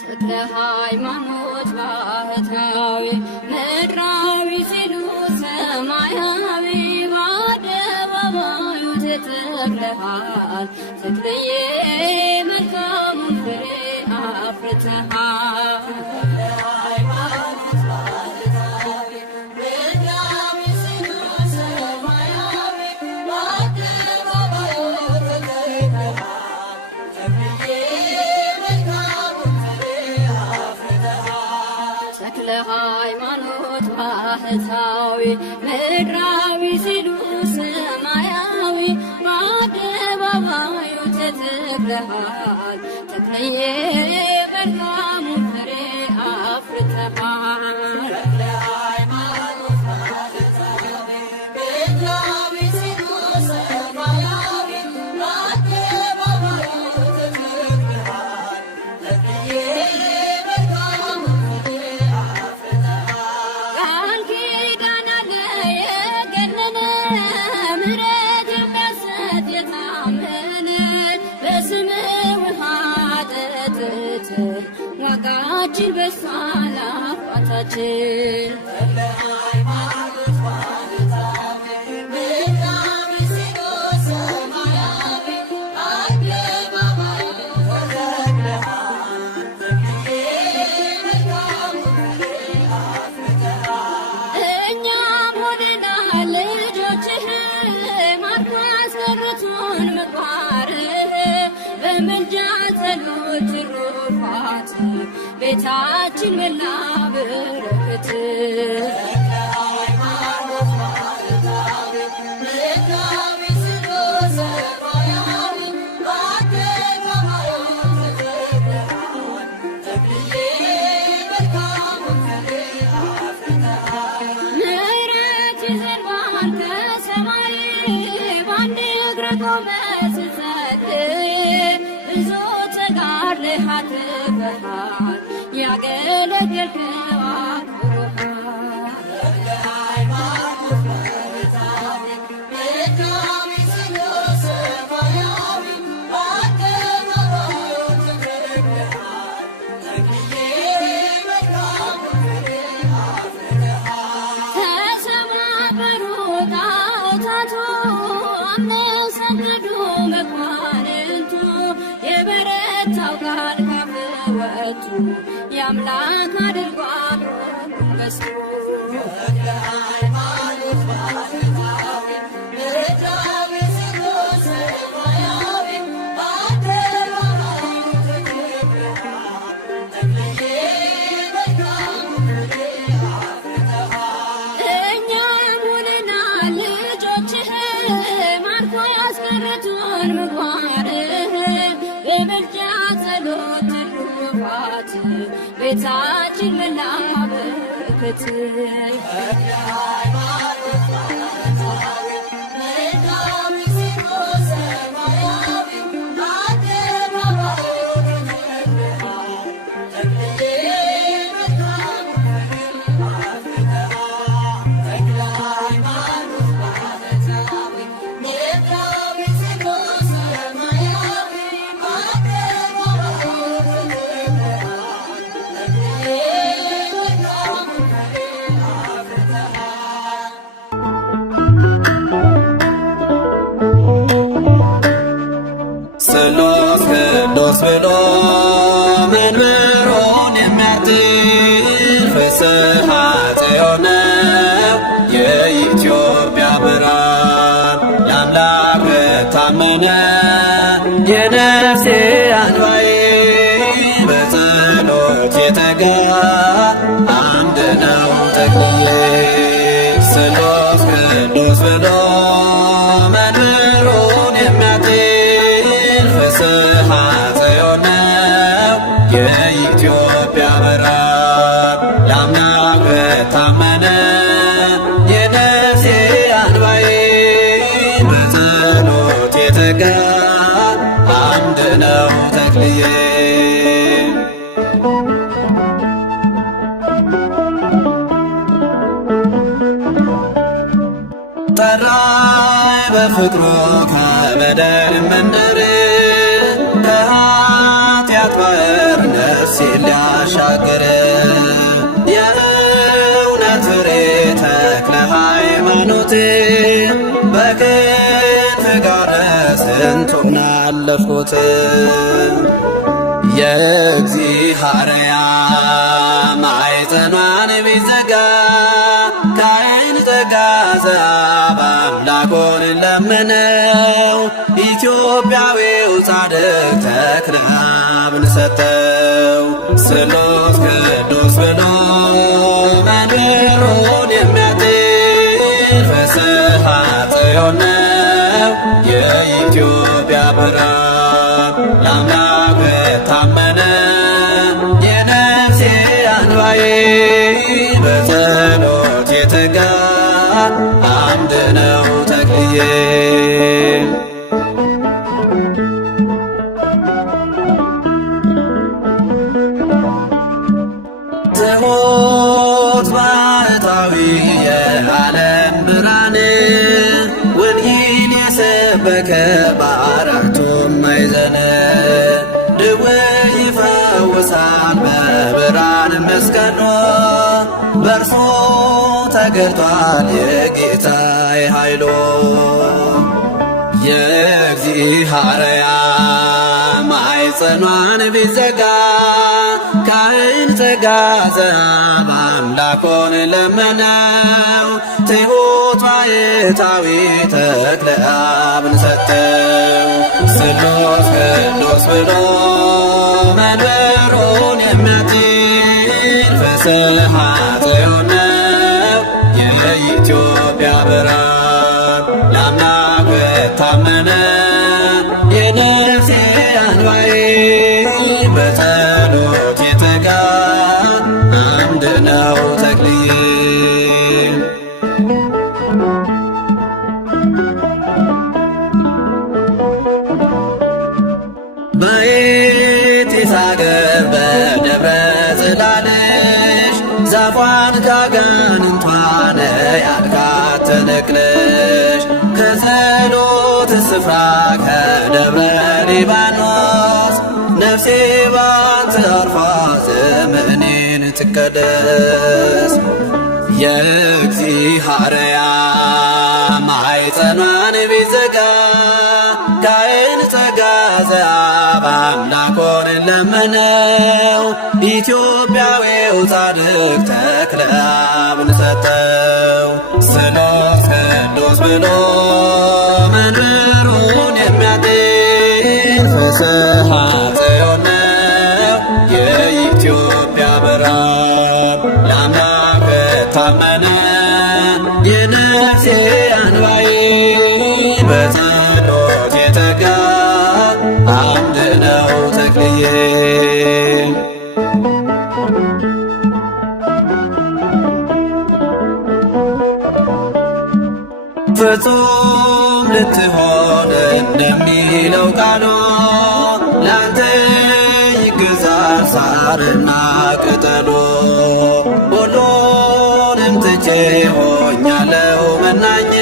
ተክለ ሃይማኖት ባህታዊ ምድራዊ ሲሉ ሰማያዊ በአደባባዩ ተተክለሃል ተክለዬ መልካሙን ፍሬ አፍርተሃል። ሃይማኖት ባህታዊ ምድራዊ ሲሉ ሰማያዊ በአደባባዩ ተተክለሃል ተክለዬ መልካሙን ፍሬ አፍርተሃል። ዋጋችን በሳል አባታችን እኛም ሆነናል ልጆችህ ማርኮ አስቀርቶን ምግባርህ በምልጃ ጸሎት ትሩፋት ቤታችን መላ በረከት። ምሕረት ይዘንባል ከሰማይ በአንድ እግር ቆመህ ስትጸልይ ብዙ ተጋድለህ አትርፈሃል ያገለገልከው አክብሮሃል። ተሰባበሩ ጣዖታቱ አምነው ሰገዱ መኳንንቱ የበረታው ቃል ካፍ ወጡ የአምላክ አድርጓል በስቶ እኛም ሆነናል ልጆችህ ማርኮ ያስቀረቱን ምግባርህ በምልጃ ጸሎት ትሩፋት ቤታችን መላ በረከት። ስሉስ ቅዱስ ብሎ መንበሩን የሚያድል ፍስሐ የሆነው የኢትዮጵያ ብርሃን ለአምላክ ታመነ የነፍሴ አንባዬ በጸሎት የተጋ አንድ ነው ተክልዬ። ስሉስ ቅዱስ ብሎ መንበሩን የሚያድል ፍስሐ የሆነው የኢትዮጵያ ብርሃን ለአምላክ ታመነ የነፍሴ አንባዬ በጸሎት የተጋ አንድ ነው ተክልዬ። ጠራኝ ፍቅሩ ከበደል መንደር ከኃጢአት ባሕር ነፍሴን ሊያሻግር የእውነት ፍሬ ተክለ ሃይማኖት በክንፍ ጋር ስንቱን አለፍኩት። የእግዚአብሔር ማኅፀኗን ቢዘጋ ካይን ተጋዛ በአምላኮን ለመነው ኢትዮጵያዊው ጻድቅ ተክለ አብን ሰጠው። ስሉስ ቅዱስ ብሎ መንበሩን የሚያጥር ፍስሐ ጽዮን ነው የኢትዮጵያ ብርሃን። ለአምላክ ታመነ የነፍሴ አንባዬ በጸሎት የተጋ አንድ ነው ተክልዬ። ትሑት ባህታዊ የዓለም ብርሃን ወንጌል የሰበከ በአራቱም ማዕዘን ድውይ ይፈውሳል በብርሃን መስቀሉ በእርሱ ተገልጧል የጌታዬ ኃይሉ። የእግዚአብሔር ማኅፀኗን ቢዘጋ ካህን ተጋዘ በአምላኮን ለመነው ትሑት ባሕታዊ ተክለ አብን ሰጠው። ስሉስ ቅዱስ ብሎ መንበሩን የሚያጥር ፍስሐ ጽዮን ነው የኢትዮጵያ ብርሃን። ለአምላክ ታመነ የነፍሴ አንባዬ በጸሎት የተጋ አንድ ነው ተክልዬ። በኤቴስ አገር በደብረ ጽላልሽ ዛፏን ካጋንንቷ ነያልካት ተነቅለሽ ከጸሎት ስፍራ ከደብረ ሊባኖስ ነፍሴ ባንተ አርፋ ዘመኔን ትቀደስ። የእግዚአብሔር ማኅፀኗን ቢዘጋ ካይን ተጋዘ በአምላኮን ለመነው ኢትዮጵያዊው ጻድቅ ተክለ አብን ሰጠው። ስሉስ ቅዱስ ብሎ መንበሩን የሚያጥር ፍስሐ ጽዮን ነው የኢትዮጵያ ብርሃን። ለአምላክ ታመነ የነፍሴ አንባዬ በጸሎት የተጋ አንድ ነው ተክልዬ። ፍጹም ልትሆን እንደሚለው ቃሉ ላንተ ይገዛል ሳርና ቅጠሉ። ሁሉንም ትቼ ሆኛለሁ መናኝ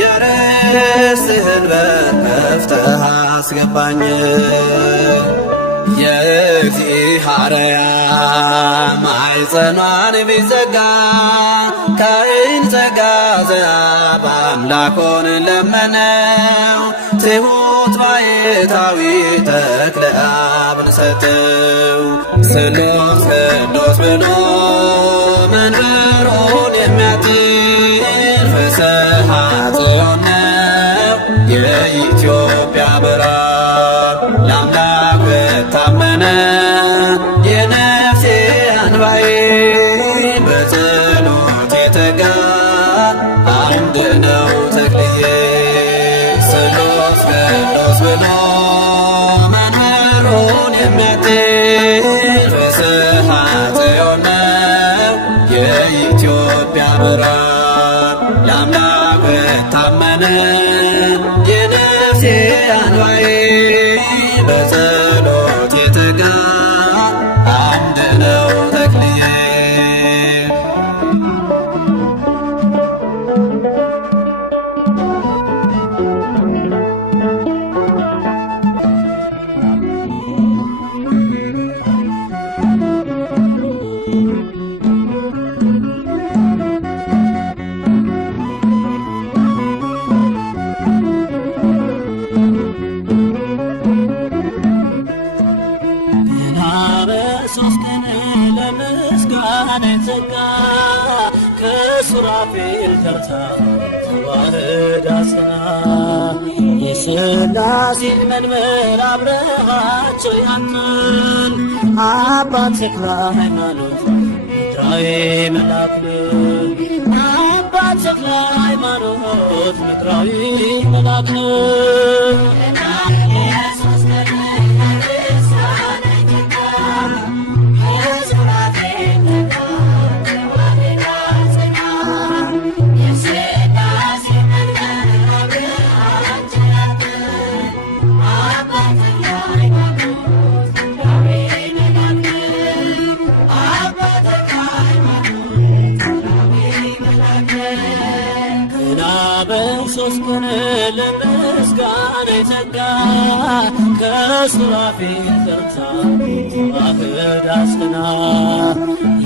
የርስትህን በር ከፍተህ አስገባኝ። የእግዚአብሔር ማኅፀኗን ቢዘጋ ካይን ተጋዘ በአምላኮን ለመነው ትሑት ባሕታዊ ተክለ አብን ሰጠው። ስሉስ ቅዱስ ብሎ መንበሩን የሚያጥር ፍስሐ ጽዮን ነው የኢትዮጵያ ብርሃን። ለአምላክ ታመነ የነፍሴ አንባዬ በጸሎት የተጋ አንድ ነው ተክልዬ። ስሉስ ቅዱስ ብሎ መንበሩን የሚያጥር ፍስሐ ጽዮን ነው የኢትዮጵያ ብርሃን። ለአምላክ ታመነ የነፍሴ አንባዬ በጸሎት የተጋ አንድ ነው ተክልዬ። ከሱራፌል ተርታ ተዋህዳ ጽና የሥላሴን መንበር አብረሃቸው ያንን አባ ተክለ ሃይማኖት ምድራዊ መልአክ አባ ተክለ ሃይማኖት ምድራዊ መልአክ በሶስት ቀን ለምስጋና የተጋ ከሱራፌል ተርታ ተዋህዳ ጽና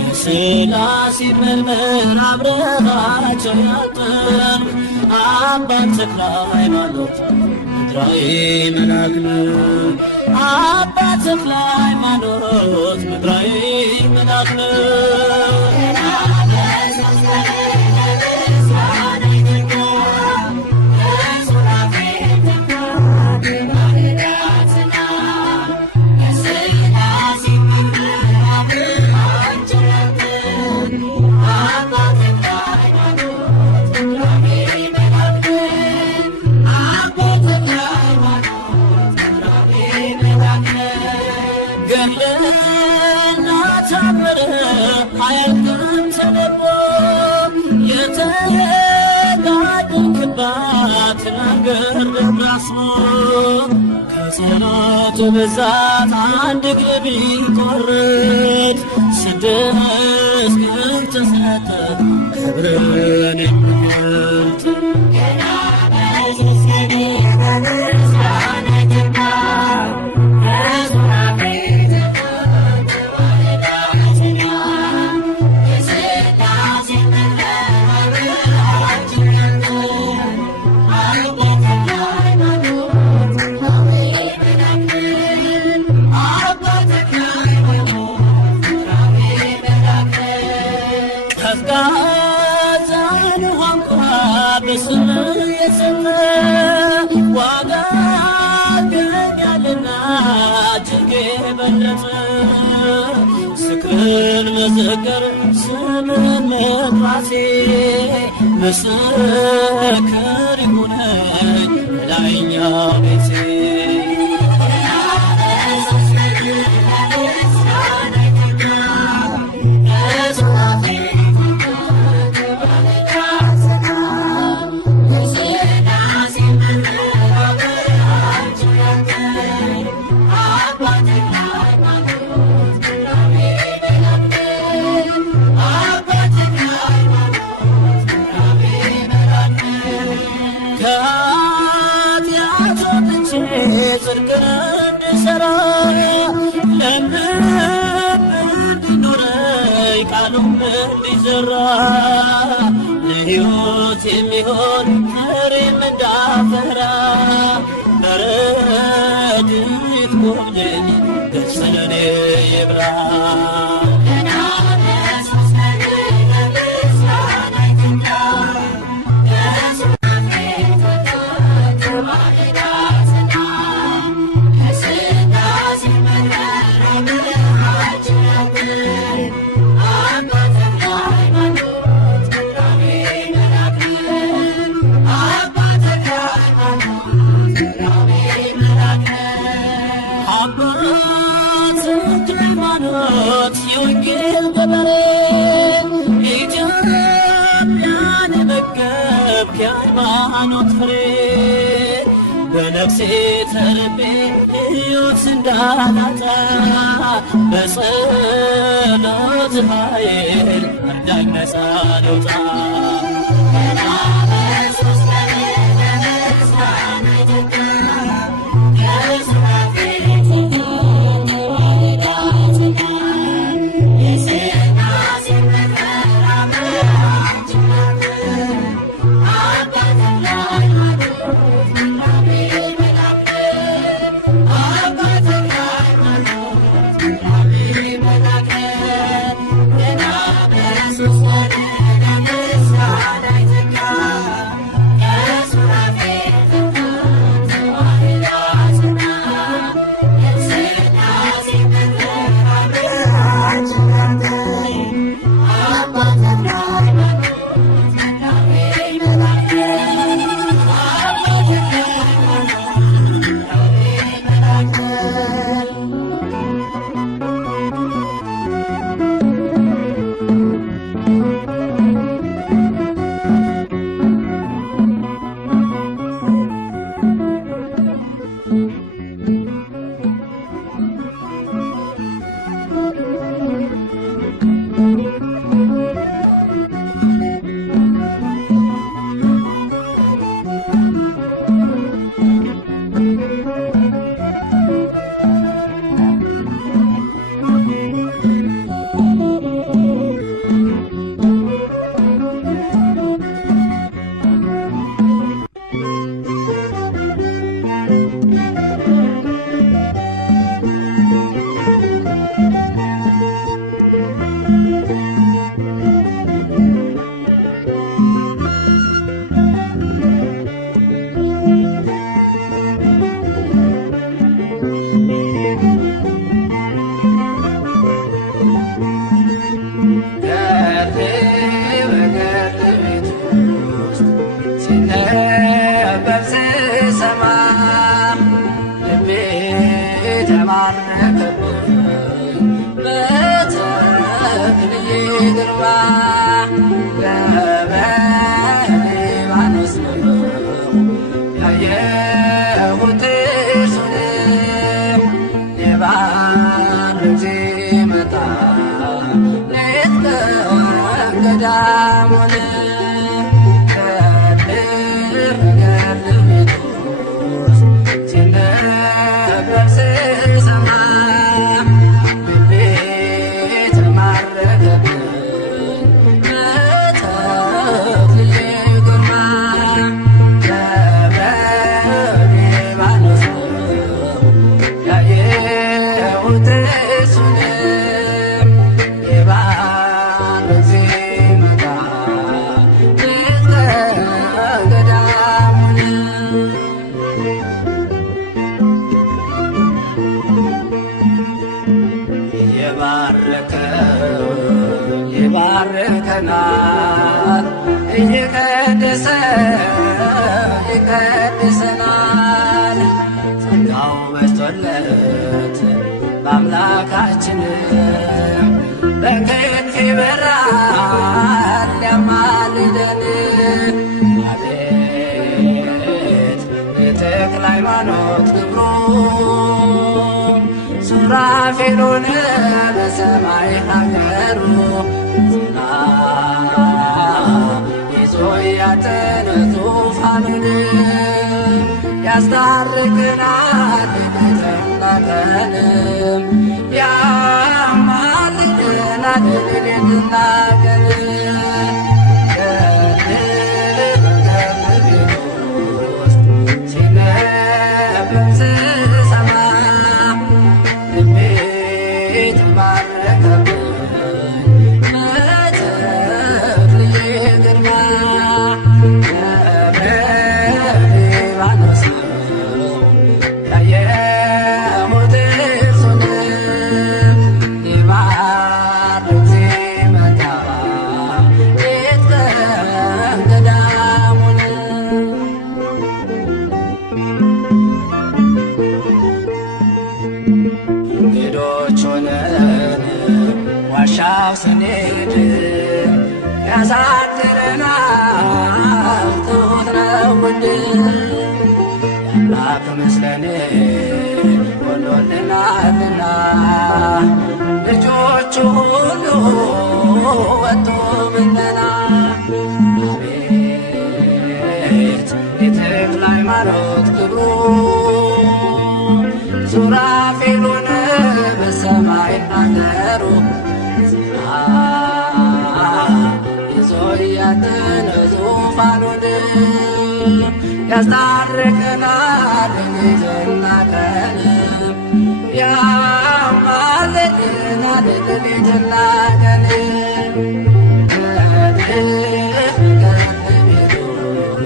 የሥላሴ መንበር አብረሃቸው ያጠን አባ ተክለ ሃይማኖት ምድራዊ መልአክ አባ ተክለ ሃይማኖት ምድራዊ መልአክ ገድልና ታምር አያልቅም ተነቦ የተጋደልክባት አገር ደብራስሞ ከጸሎት ብዛት አንድ እግር ቢቆረጥ 6 ቀን ተሰጠ ክብርን የሚገልጥ ቀዝቃዛን ውሃ እንኳ በስም የሰጠ ዋጋ አገኛልና እጅግ የበለጠ ስቅልን መዘከር ስምን መጥራቴ ምስክር ይሁነኝ ላይኛው ቤቴ ከኃጢአት ወጥቼ ጽድቅን እንድሠራ ለምንም እንዲኖረኝ ቃሉም እንዲዘራ ለሕይወት የሚሆን ፍሬም እንዳፈራ በረድኤት ጎብኘኝ ገጽ ለኔ ይብራ የወንጌል ገበሬ ኢትዮጵያን መገብክ የሃይማኖት ፍሬ በነፍሴ ተርቤ ሕይወት እንዳላጣ በጸሎት ኃይል እርዳኝ ነፃ ልውጣ ያየሁት እርሱን ሊባርክ ሲመጣ ሌት ቀን ገዳሙን ይባርከናል እየቀደሰ ይቀድሰናል ጸጋው በዝቶለት በአምላካችን በክንፍ ይበራል ሊያማልደን አቤት የተክለ ሃይማኖት ክብሩ ሱራፌሉን በሰማይ ሀገሩ ዝና ይዞ ያጠነ ዙፋኑን ያስታርቀናል ሌትና ቀንም ያማልደናል ሌትና ቀንም ዋሻው ስንሄድ ያሳድረናል ትሁት ነው ውድ የአምላክ ምስለን ሆኖልናልና ልጆቹ ሁሉ ወጡ ብነና አቤት የተክለ ሃይማኖት ክብሩ ሱራፌሉን በሰማይ አገሩ ይዞ ያጠነ ዙፋኑን ያስታርቀናል ሌትና ቀንም ያማልደናል ሌትና ቀንም ቤት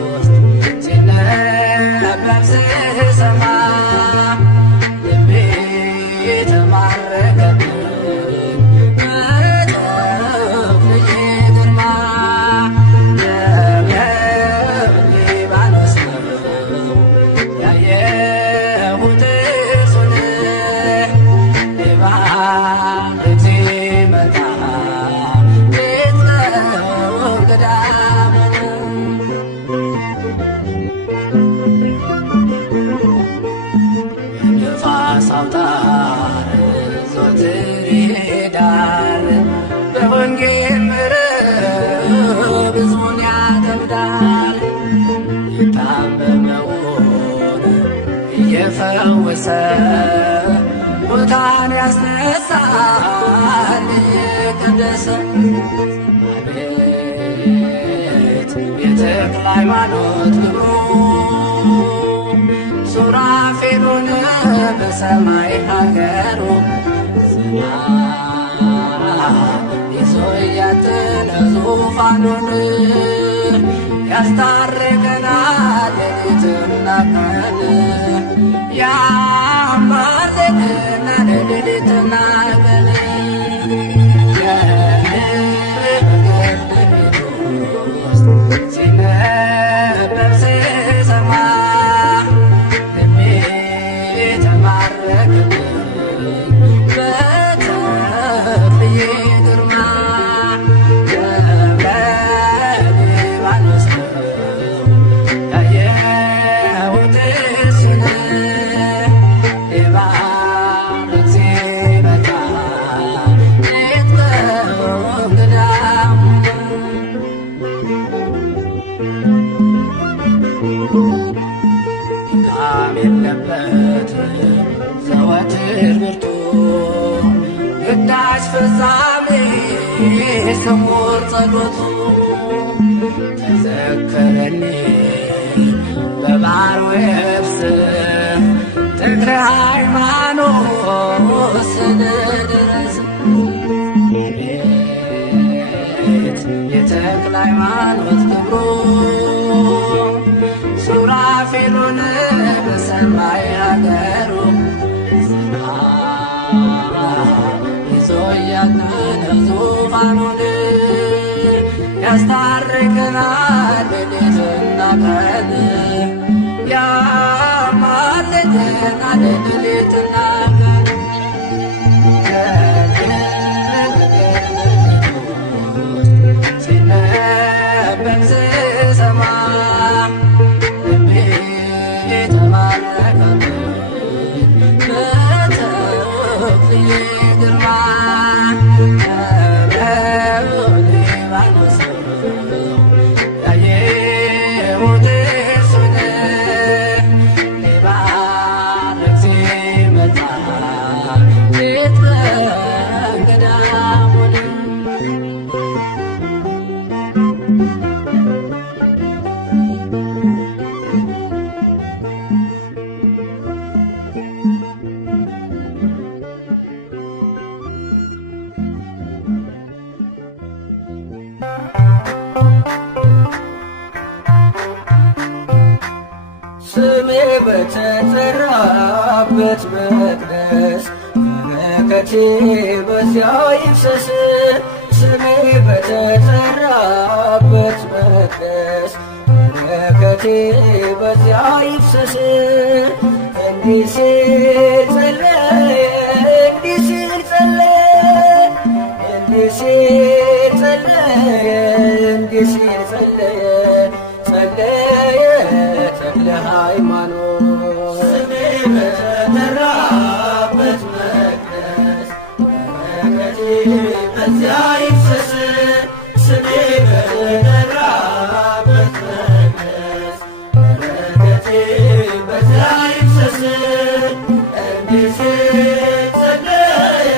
ውስጥ ሲነበብ ስሰማ ልቤ ተማረከብኝ አውታር ዘወትር ይሄዳል በወንጌል መረብ ሕዝቡን ያጠምዳል የታመመውን እየፈወሰ ሙታን ያስነሳል እየቀደሰ አቤት የተክለ ሃይማኖት ክብሩ ሱራፌሉን በሰማይ ሀገሩ ዝና ይዞ ያጠነ ዙፋኑን ያስታርቀናል ሌሊትና ቀን ያማልደናል ሌሊትና ቀን ሲነበብ ስሰማ ድካም የለበትም ዘወትር ብርቱ ግዳጅ ፍጻሜ ስሙር ጸሎቱ ተዘከረኒ በማር ወየብስ ተክለ ሃይማኖት ስንድረስ የተክለ ሃይማኖት ክብሩ ሱራፌሉን በሰማይ አገሩ ዝና ይዞ እያነነ ዙፋኑን ያስታርቀናል ሌሊትና ቀን ያማልደናል ሌሊትና ቀን ሲነበብ ስሰማ ልቤ ተማረከብኝ በተክልዬ ግርማ ስሜ በተጠራበት መቅደስ በረከቴ በዚያ ይፍሰስ። ስሜ በተጠራበት መቅደስ በረከቴ በዚያ ይፍሰስ። እንዲህ ሲል ጸለየ እንዲህ ሲል ጸለየ እንዲህ ሲል ጸለየ እንዲህ ሲል ጸለየ ጸለየ ተክለ ሃይማኖት ስሜ በተጠራበት መቅደስ በረከቴ በዚያ ይፍሰስ። ስሜ በተጠራበት መቅደስ በረከቴ በዚያ ይፍሰስ። እንዲህ ሲል ጸለየ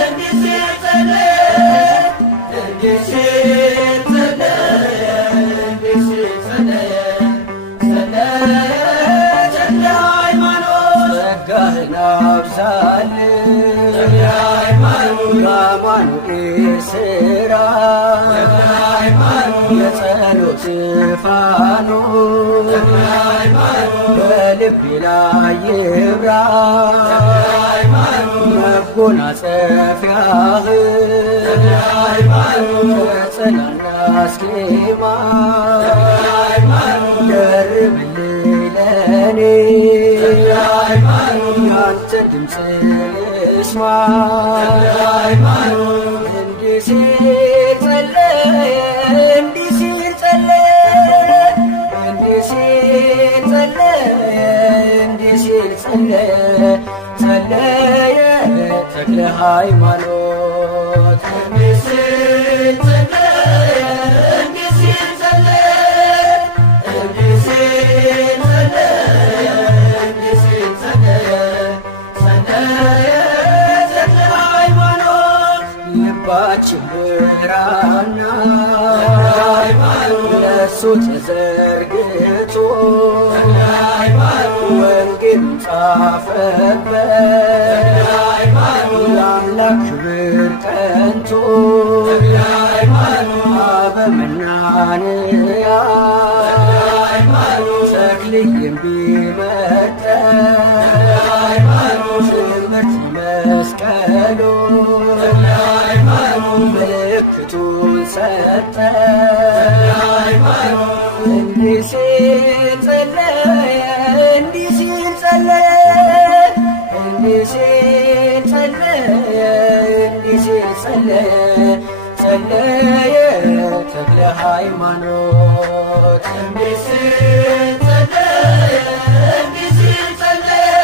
እንዲህ ሲል ጸለየ እንዲህ ሲል ጸለየ እንዲህ ሲል ጸለየ ጸጋህን አብዛልን በአማኑኤል ሥራ የጸሎት ፋኖስ በልቤ ላይ ይብራ መጎናጸፊያህን ከጽናና አስኬማ ደርብልኝ ለኔ ያንተን ድምፅ ልስማ። እንዲህ ሲል ጸለየ እንዲህ ሲል ጸለየ እንዲህ ሲል ጸለየ እንዲህ ሲል ጸለየ ጸለየ ተክለ ሃይማኖት እንዲህ ሲል ጸለየ እንዲህ ሲል ጸለየ እንዲህ ሲል ጸለየ እንዲህ ሲል ጸለየ ጸለየ ተክለ ሃይማኖት ልባችን ብራና ለእሱ ተዘርግቶ ወንጌል ጻፈበት ለአምላክ ክብር ቀንቶ አበምናንያ ተክልዬም ቢመጠን ትምህርት መስቀሉ ምልክቱን ሰጠ። እንዲህ ሲል ጸለየ እንዲህ ሲል ጸለየ እንዲህ ሲል ጸለየ እንዲህ ሲል ጸለየ ጸለየ ተክለ ሃይማኖት እንዲህ ሲል ጸለየ እንዲህ ሲል ጸለየ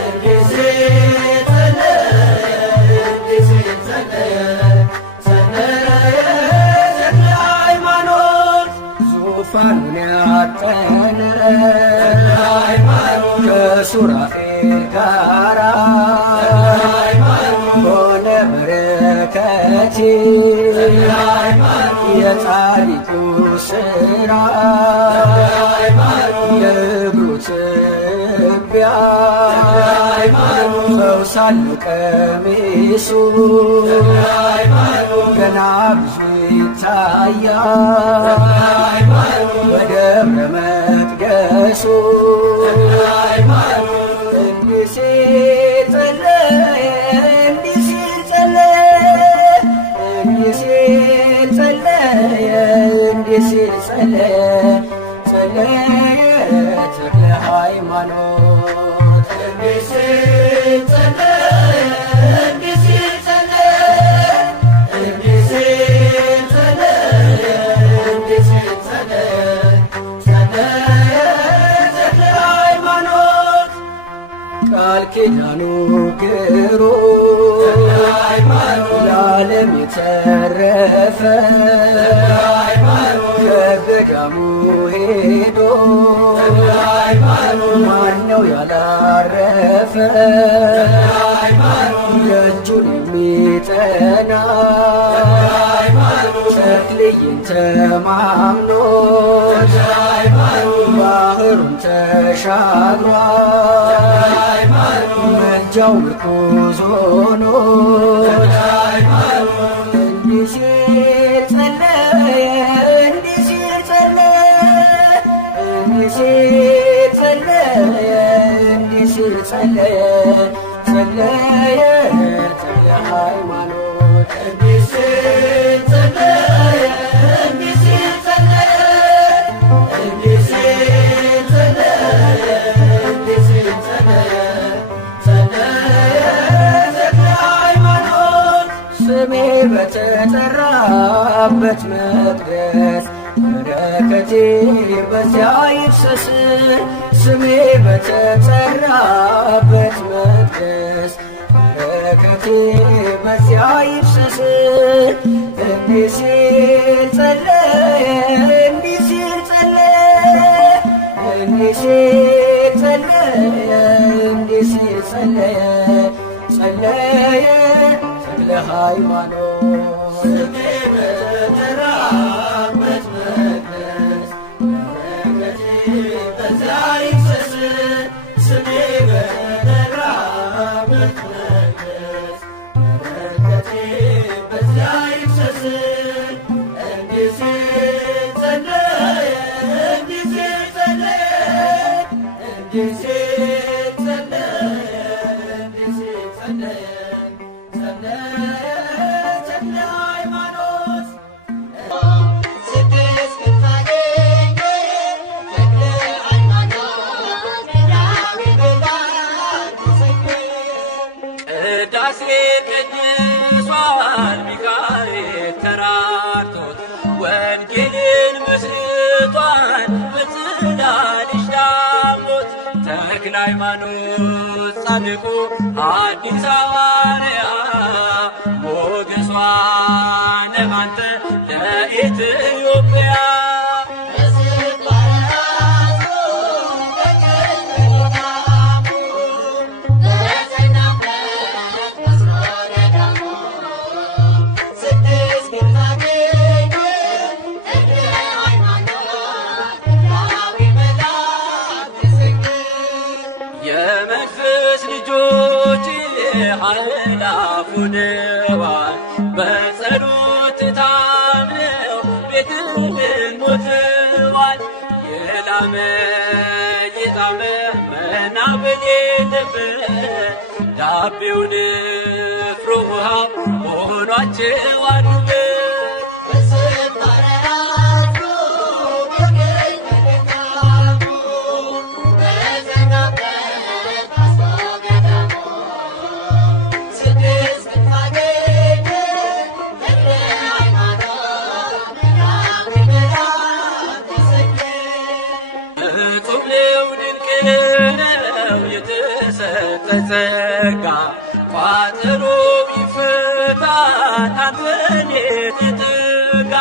እንዲህ ሲል ጸለየ እንዲህ ሲል ጸለየ ጸለየ ተክለ ሃይማኖት ዙፋኑን ያጠነ ከሱራፌል ጋራ ሆነ በረከቴ የጻድቁ ሥራ የእግሩ ትቢያ ፈውሳለው ቀሚሱ ገና ብዙ ይታያል በደብረ መቅደሱ እንዲህ ሲል ጸለየ እንዲህ ሲል ጸለየ እንዲህ ሲል ጸለየ እንዲህ ሲል ጸለየ ተክለ ሃይማኖት እንዲህ ሲል ጸለየ እንዲህ ሲል ጸለየ እንዲህ ሲል ጸለየ እንዲህ ሲል ጸለየ ተክለ ሃይማኖት ቃል ኪዳኑ ግሩም ለዓለም የተረፈ ከገዳሙ ሄዶ ማነው ያላረፈ ደጁን የሚጠና ተክልዬን ተማምኖት ባህሩን ተሻግሯል መልጃው ምርኩዝ ሆኖት እንዲህ ሲል ጸለየ እንዲህ ሲል ጸለየ እንዲህ ሲል ጸለየ እንዲህ ሲል ጸለየ ተክለ ሃይማኖት እንዲህ ሲል ጸለየ እንዲህ ሲል ጸለየ እንዲህ ሲል ጸለየ እንዲህ ሲል ጸለየ ተክለ ሃይማኖት ስሜ በተጠራበት መቅደስ በረከቴ በዚያ ይፍሰስ ስሜ በተጠራበት መቅደስ በረከቴ በዚያ ይፍሰስ እንዲህ ሲል ጸለየ እንዲህ ሲል ጸለየ እንዲህ ሲል ጸለየ እንዲህ ሲል ጸለየ ተክለ ሃይማኖት ስሜ በተጠራበት መቅደስ በረከቴ በዚያ ይፍሰስ ስሜ በተጠራበት መቅደስ በረከቴ በዚያ ይፍሰስ እንዲህ ሲል ጸለየ እንዲህ ሲል ጸለየ እንዲህ ሲል ጸለየ እንዲህ ሲል ጸለየ ተክለ ሃይማኖት ቅዳሴ ቅዱሳን ሚካኤል ተራርቶት ወንጌልን መስርቷል በጽላልሽ ዳሞት ተክለ ሃይማኖት ጻድቁ አዲስ ሐዋርያ ሞገሷ ነባንተ ለኢትዮጵያ የመንፈስ ልጆች ኃይላፉ ነዋል በጸሎት ታምነው ቤትህን ሞልተዋል የላመ የጣመ መና በሌለበት ዳቤው ንፍሮ ውሃ ሆኗቸው አሉበት ጸጋ ቋጠሮ ቢፈታን አንተን የትትጋ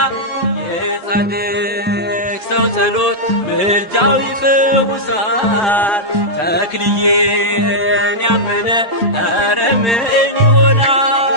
የጻድቅ ሰው ጸሎት ምልጃው ይፈውሳል ተክልዬን ያመነ ኧረ ምን ይሆናል?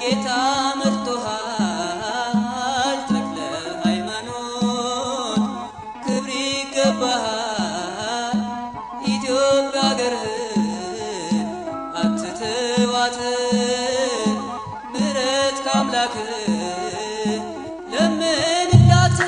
ጌታ መርጦሃል ተክለ ሃይማኖት ክብር ይገባሃል። ኢትዮጵያ አገርህን አትተዋት ምሕረት ከአምላክህ ለምንላት።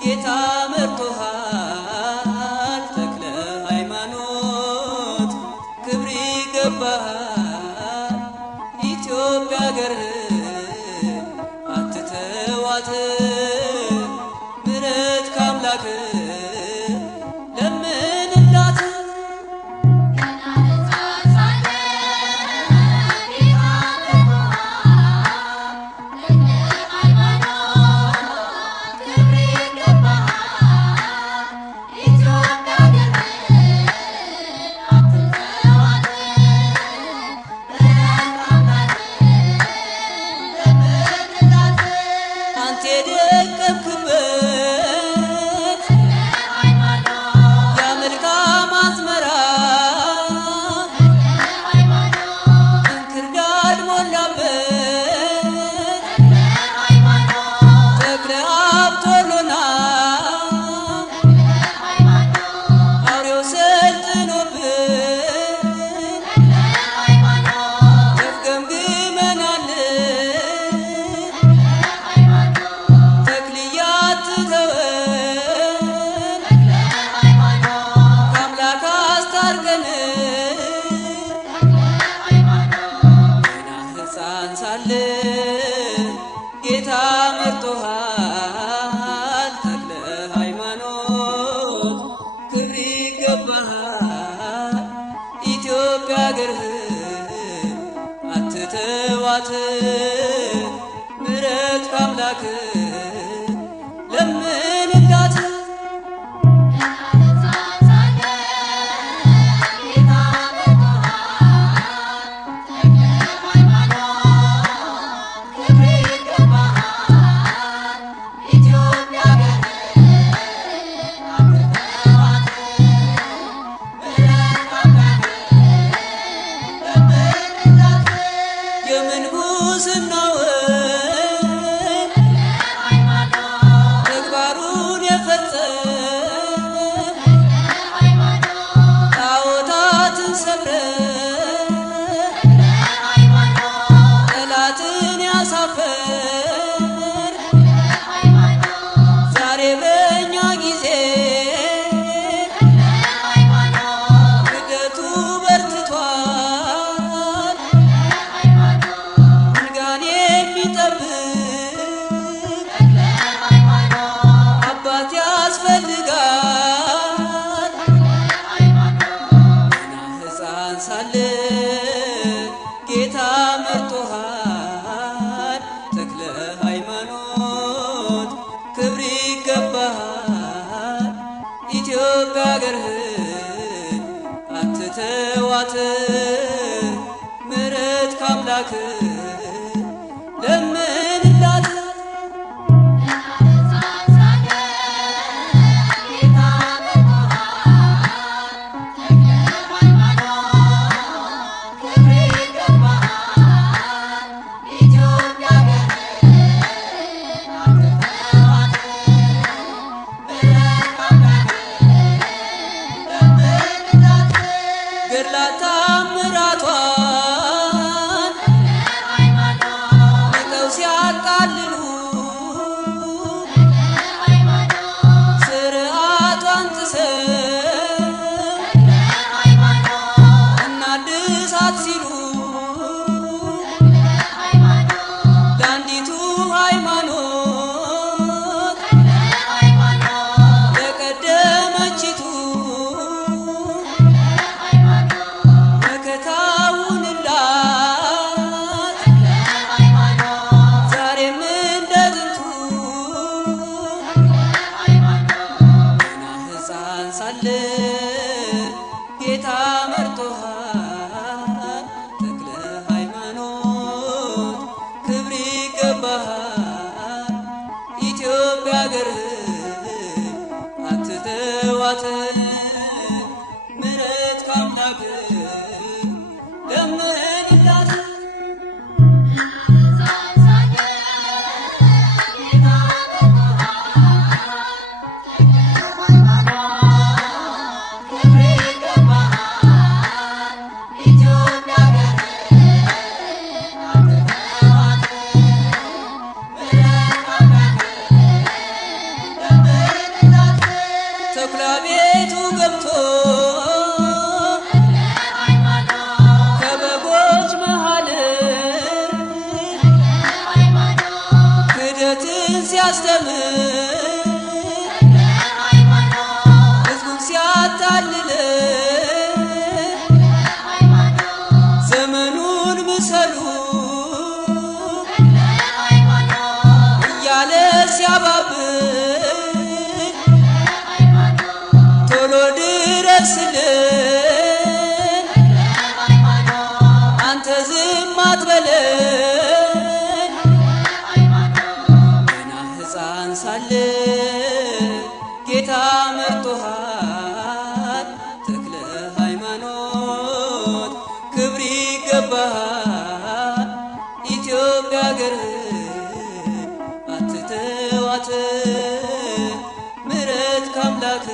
ጌታ መርጦሃል ተክለ ሃይማኖት ክብር ይገባሃል። ኢትዮጵያ አገርህን አትተዋት ምሕረት ከአምላክህ ለምንላት። አንተ የደከምክበት የመልካም አዝመራ እንክርዳድ ሞላበት ተክለ ሀብቶሎና አውሬው ሰልጥኖብን ተፍገምግመናል። ጌታ መርጦሃል ተክለ ሃይማኖት ክብር ይገባሃል። ኢትዮጵያ አገርህን አትተዋት ምሕረት ከአምላክህ ለምንላት። ተግባሩን የፈጸመ ጣዖታትን ሰብረ ጠላትን ያሳፈር ዛሬ በእኛ ጊዜ ክደቱ በርትቷል። አትተዋት ምሕረት ካምላክ ለምንላት ጌታ መርጦሃል ተክለ ሃይማኖት ክብር ይገባሃል ኢትዮጵያ አገርህን አትተዋት ምሕረት ካምላክ ለምንላት ተኩላ ቤቱ ገብቶ ከበጎች መሃል ክደትን ሲያስተምር ሕዝቡን ሲያታልል ዘመኑን ምሰሉ እያለ ሲያባብል አንተ ዝም አትበለን ገና ሕፃን ሳለ ጌታ መርጦሃል ተክለ ሃይማኖት ክብር ይገባሃል ኢትዮጵያ አገርህን አትተዋት ምሕረት ካምላክ